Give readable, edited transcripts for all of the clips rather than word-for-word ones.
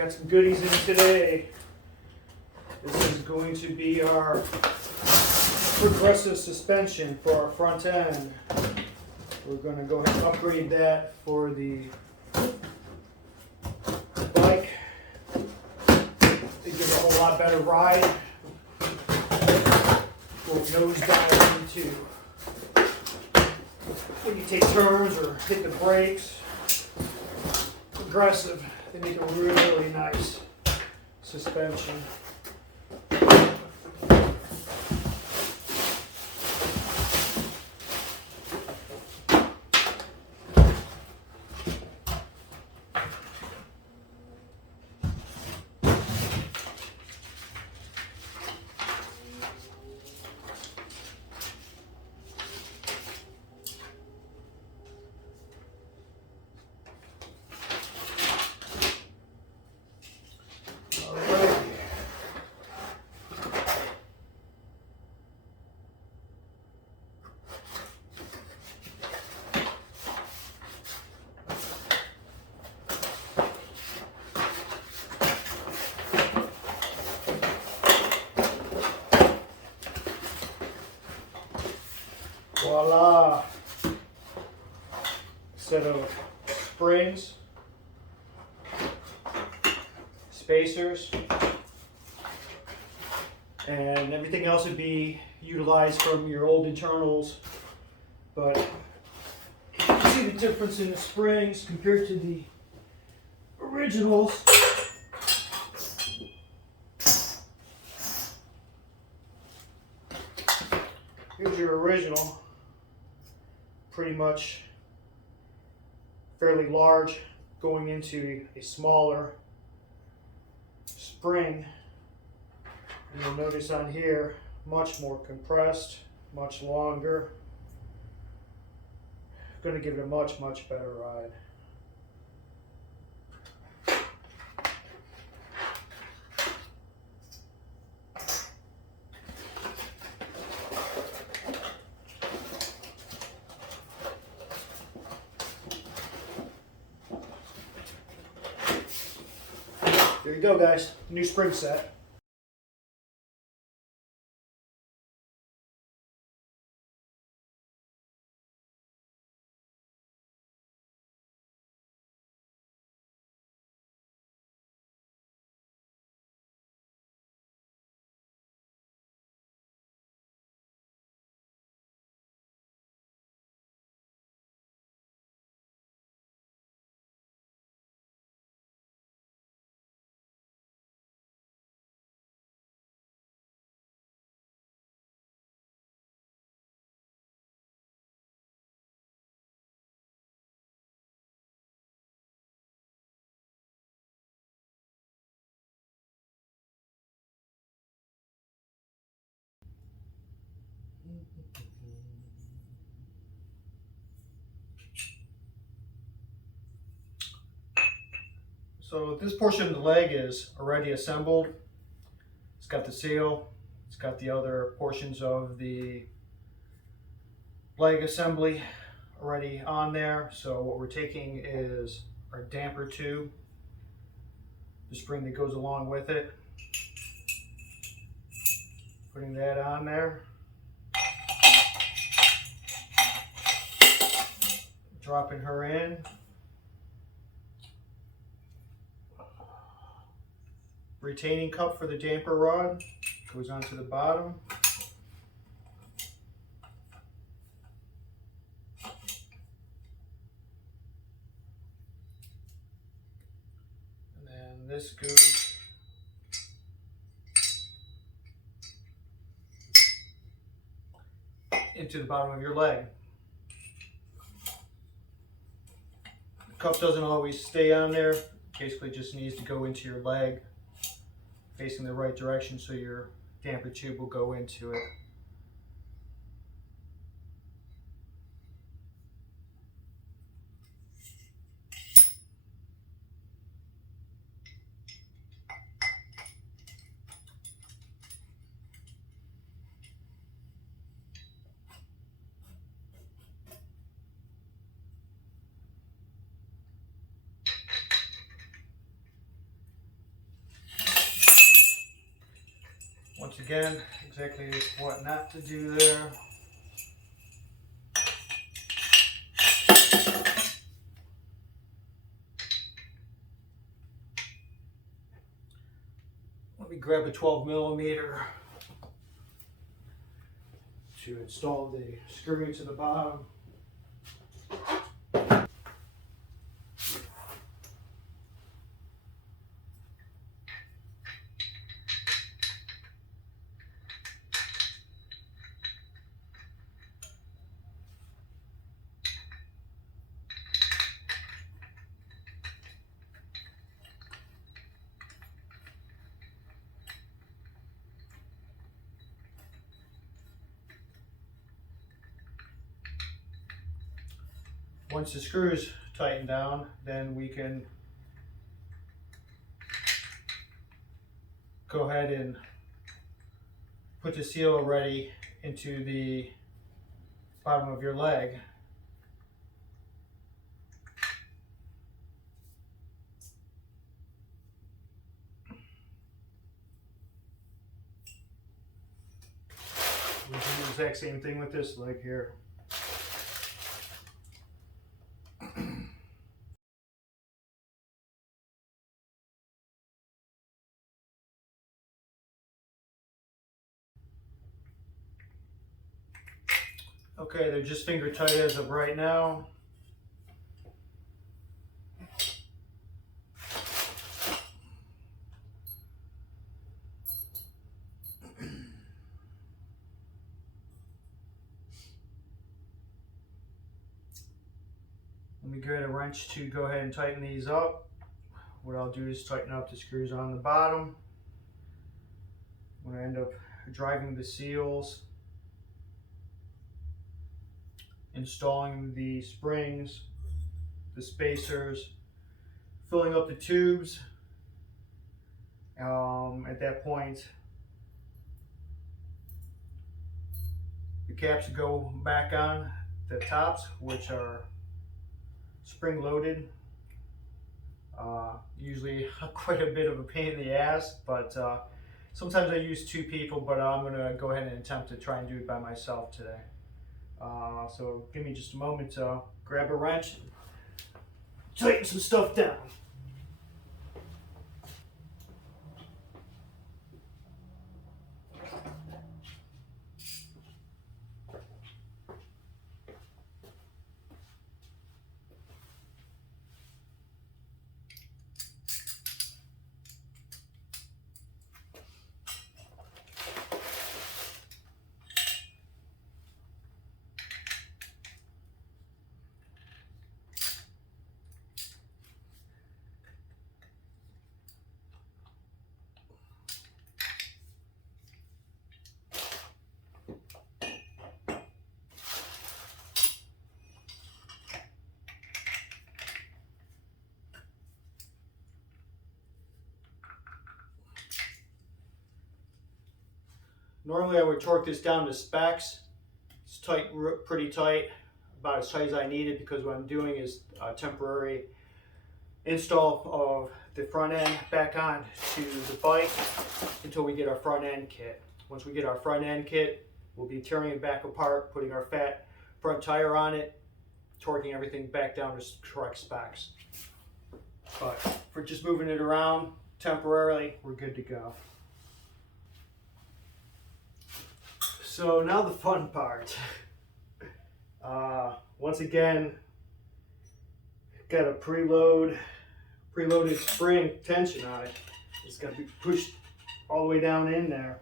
got some goodies in today. This is going to be our progressive suspension for our front end. We're going to go ahead and upgrade that for the bike to give it a whole lot better ride. We'll nose dive into when you take turns or hit the brakes. Progressive, they make a really nice suspension. Voila! Set of springs, spacers, and everything else would be utilized from your old internals. But you can see the difference in the springs compared to the originals. Here's your original. Pretty much fairly large, going into a smaller spring. And you'll notice on here, much more compressed, much longer. Going to give it a much better ride. There you go, guys. New spring set. So this portion of the leg is already assembled. It's got the seal, it's got the other portions of the leg assembly already on there. So what we're taking is our damper tube, the spring that goes along with it, putting that on there, dropping her in. Retaining cup for the damper rod goes onto the bottom. And then this goes into the bottom of your leg. The cup doesn't always stay on there. Basically just needs to go into your leg, facing the right direction, so your damper tube will go into it. again, exactly what not to do there. Let me grab a 12mm to install the screw to the bottom. Once the screws tighten down, then we can go ahead and put the seal already into the bottom of your leg. We do the exact same thing with this leg here. Okay, they're just finger tight as of right now. Let me get a wrench to go ahead and tighten these up. What I'll do is tighten up the screws on the bottom. When I end up driving the seals, installing the springs, the spacers, filling up the tubes. At that point, the caps go back on the tops, which are spring loaded. Usually quite a bit of a pain in the ass, but sometimes I use two people, but I'm going to go ahead and attempt to try and do it by myself today. So give me just a moment to grab a wrench and tighten some stuff down. Normally I would torque this down to specs. It's tight, pretty tight, about as tight as I need it, because what I'm doing is a temporary install of the front end back on to the bike until we get our front end kit. Once we get our front end kit, we'll be tearing it back apart, putting our fat front tire on it, torquing everything back down to correct specs. But for just moving it around temporarily, we're good to go. So now the fun part. Once again, got a preloaded spring tension on it. It's got to be pushed all the way down in there.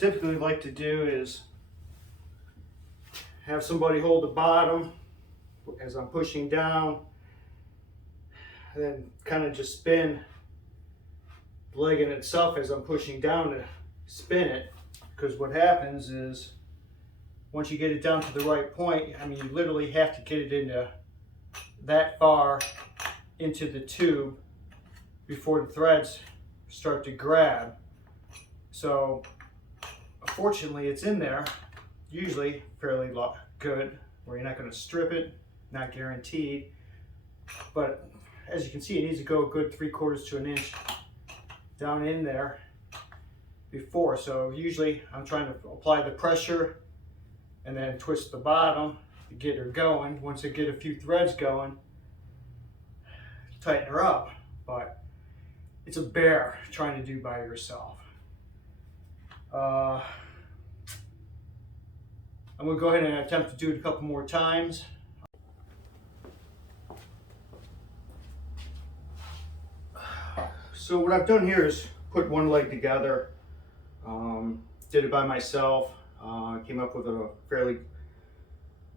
typically like to do is have somebody hold the bottom as I'm pushing down, and then kind of just spin the leg in itself as I'm pushing down to spin it. Because what happens is, once you get it down to the right point, I mean, you literally have to get it into that far into the tube before the threads start to grab. So fortunately it's in there, usually fairly good, where you're not going to strip it, not guaranteed, but as you can see, it needs to go a good 3/4 to an inch down in there before. So usually I'm trying to apply the pressure and then twist the bottom to get her going. Once I get a few threads going, tighten her up. But it's a bear trying to do by yourself. I'm going to go ahead and attempt to do it a couple more times. So what I've done here is put one leg together. Did it by myself. Came up with a fairly,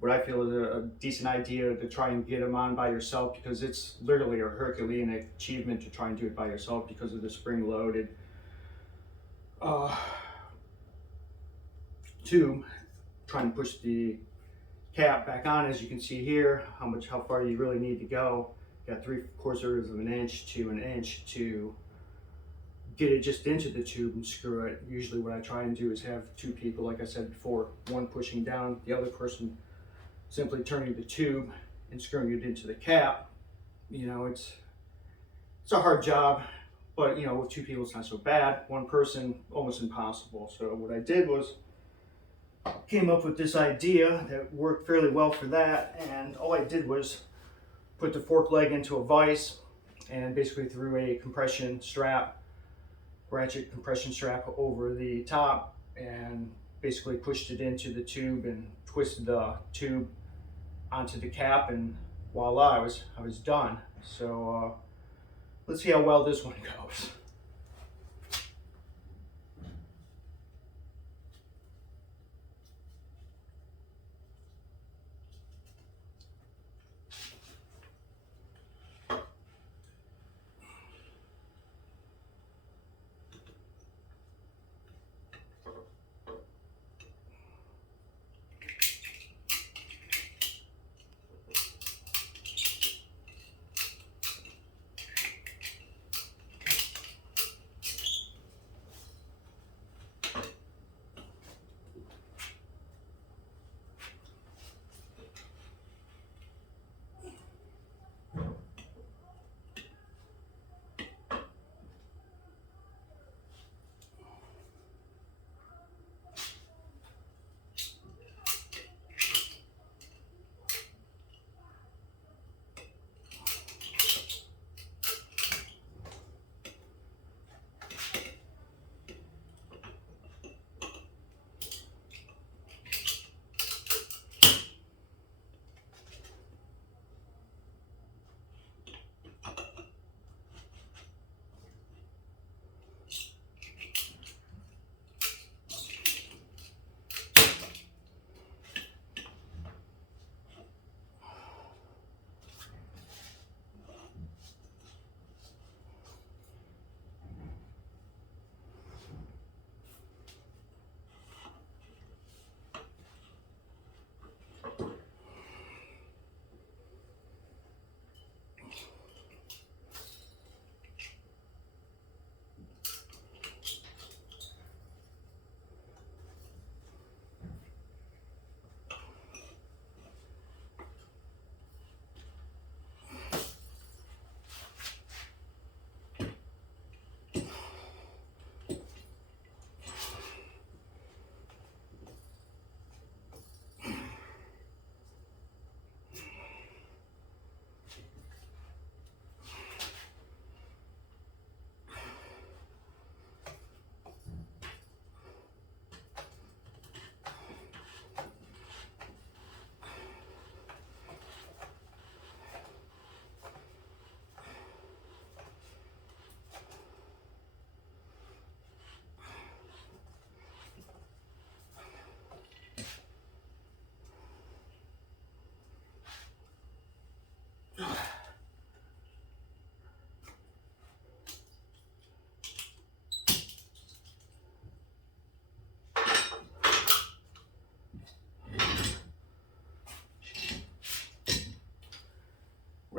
what I feel is a decent idea to try and get them on by yourself, because it's literally a Herculean achievement to try and do it by yourself because of the spring-loaded tube. Trying to push the cap back on, as you can see here, how far you really need to go. Got 3/4 of an inch to an inch to get it just into the tube and screw it. Usually what I try and do is have two people, like I said before, one pushing down, the other person simply turning the tube and screwing it into the cap. You know, it's a hard job, but you know, with two people it's not so bad. One person, almost impossible. So what I did was came up with this idea that worked fairly well for that, and all I did was put the fork leg into a vise and basically threw a compression strap, ratchet compression strap over the top, and basically pushed it into the tube and twisted the tube onto the cap, and voila, I was done. So let's see how well this one goes.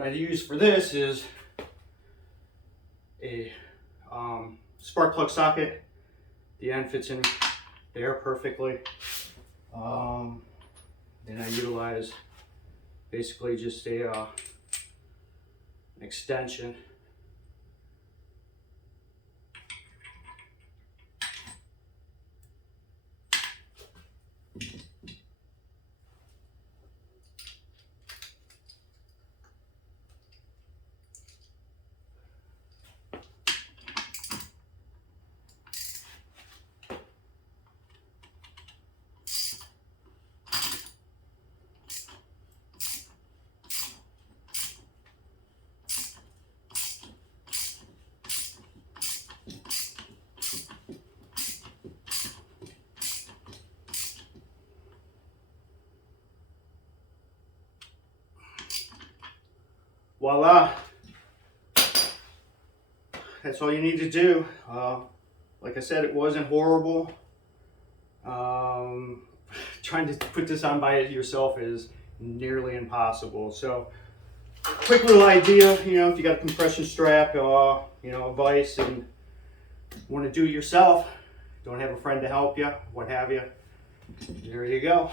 I use for this is a spark plug socket. The end fits in there perfectly. Then I utilize basically just a extension. Voila, that's all you need to do. Like I said, it wasn't horrible. Trying to put this on by yourself is nearly impossible. So quick little idea, you know, if you got a compression strap, you know, a vise, and want to do it yourself, don't have a friend to help you, what have you, there you go.